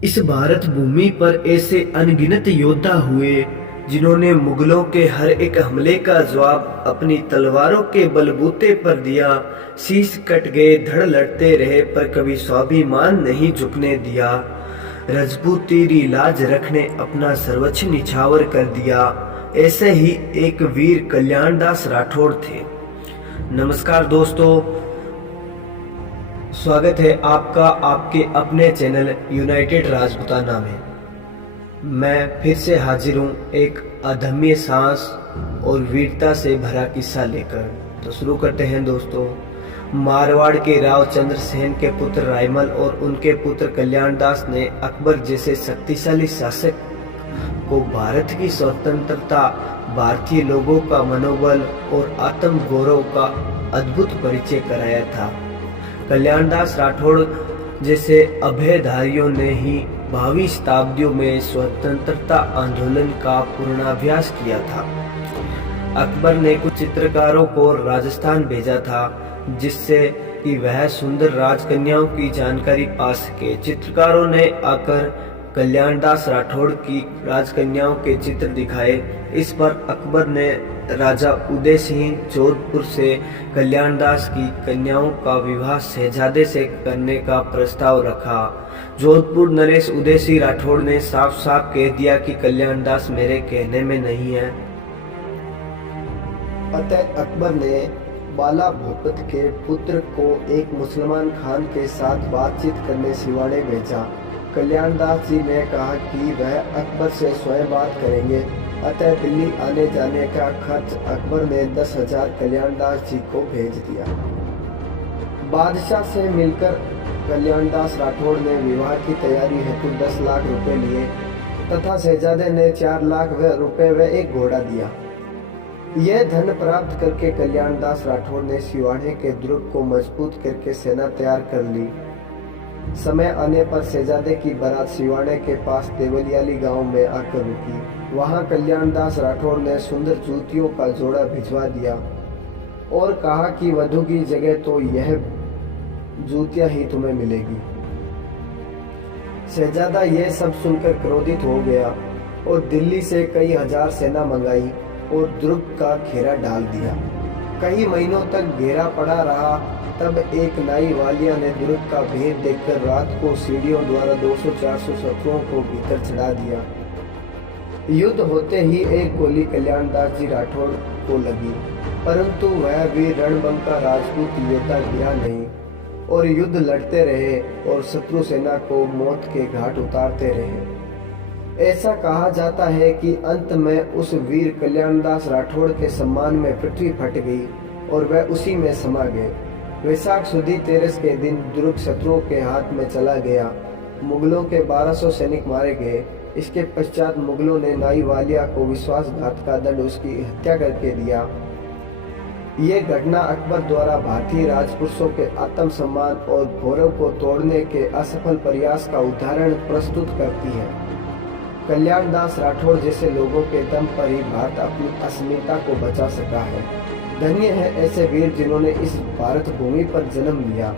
इस भारत भूमि पर ऐसे अनगिनत योद्धा हुए जिन्होंने मुगलों के हर एक हमले का जवाब अपनी तलवारों के बलबूते पर दिया। शीश कट गए, धड़ लड़ते रहे, पर कभी स्वाभिमान नहीं झुकने दिया। रजपूती लाज रखने अपना सर्वोच्च निछावर कर दिया। ऐसे ही एक वीर कल्याणदास राठौड़ थे। नमस्कार दोस्तों, स्वागत है आपका आपके अपने चैनल यूनाइटेड राजपूताना में। मैं फिर से हाजिर हूँ एक अदम्य साहस और वीरता से भरा किस्सा लेकर। तो शुरू करते हैं दोस्तों। मारवाड़ के राव चंद्र सेन के पुत्र रायमल और उनके पुत्र कल्याणदास ने अकबर जैसे शक्तिशाली शासक को भारत की स्वतंत्रता, भारतीय लोगों का मनोबल और आत्म गौरव का अद्भुत परिचय कराया था। कल्याणदास राठौड़ जैसे अभयधारियों ने ही भावी शताब्दियों में स्वतंत्रता आंदोलन का पूर्णाभ्यास किया था। अकबर ने कुछ चित्रकारों को राजस्थान भेजा था जिससे कि वह सुंदर राजकन्याओं की जानकारी पा सके। चित्रकारों ने आकर कल्याणदास राठौड़ की राजकन्याओं के चित्र दिखाए। इस पर अकबर ने राजा उदय सिंह जोधपुर से कल्याणदास की कन्याओं का विवाह शहजादे से करने का प्रस्ताव रखा। जोधपुर नरेश उदय सिंह राठौड़ ने साफ साफ कह दिया कि कल्याणदास मेरे कहने में नहीं है। अतः अकबर ने बाला भूपत के पुत्र को एक मुसलमान खान के साथ बातचीत करने सिवाड़े भेजा। कल्याणदास जी ने कहा कि वह अकबर से स्वयं बात करेंगे। अतः दिल्ली आने जाने का खर्च अकबर ने 10,000 कल्याणदास जी को भेज दिया। बादशाह से मिलकर कल्याणदास राठौड़ ने विवाह की तैयारी हेतु 10 लाख रुपए लिए तथा शहजादे ने 4 लाख रुपए व एक घोड़ा दिया। यह धन प्राप्त करके कल्याणदास राठौड़ ने सिवाड़े के दुर्ग को मजबूत करके सेना तैयार कर ली। समय आने पर शहजादे की बारात सिवाड़े के पास देवलियाली गांव में आकर रुकी। वहां कल्याणदास राठौड़ ने सुंदर जूतियों का जोड़ा भिजवा दिया और कहा कि वधू की जगह तो यह जूतियां ही तुम्हें मिलेगी। शहजादा यह सब सुनकर क्रोधित हो गया और दिल्ली से कई हजार सेना मंगाई और दुर्ग का घेरा डाल दिया। कई महीनों तक घेरा पड़ा रहा। तब एक नाई वालिया ने दुर्ग का भेद देखकर रात को सीढ़ियों द्वारा 200-400 शत्रुओं को भीतर चढ़ा दिया। युद्ध होते ही एक गोली कल्याणदास जी राठौड़ को लगी, परंतु वह भी रणबंका राजपूत योद्धा गिरा नहीं और युद्ध लड़ते रहे और शत्रु सेना को मौत के घाट उतारते रहे। ऐसा कहा जाता है कि अंत में उस वीर कल्याणदास राठौड़ के सम्मान में पृथ्वी फट गई और वह उसी में समा गए। वैशाख सुदी 13 के दिन दुर्ग शत्रुओं के हाथ में चला गया। मुगलों के 1200 सैनिक मारे गए। इसके पश्चात मुगलों ने नाई वालिया को विश्वासघात का दंड उसकी हत्या करके दिया। ये घटना अकबर द्वारा भारतीय राजपुरुषों के आत्मसम्मान और गौरव को तोड़ने के असफल प्रयास का उदाहरण प्रस्तुत करती है। कल्याणदास राठौड़ जैसे लोगों के दम पर ही भारत अपनी अस्मिता को बचा सका है। धन्य है ऐसे वीर जिन्होंने इस भारत भूमि पर जन्म लिया।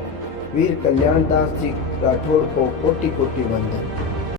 वीर कल्याणदास जी राठौड़ को कोटि कोटि वंदन।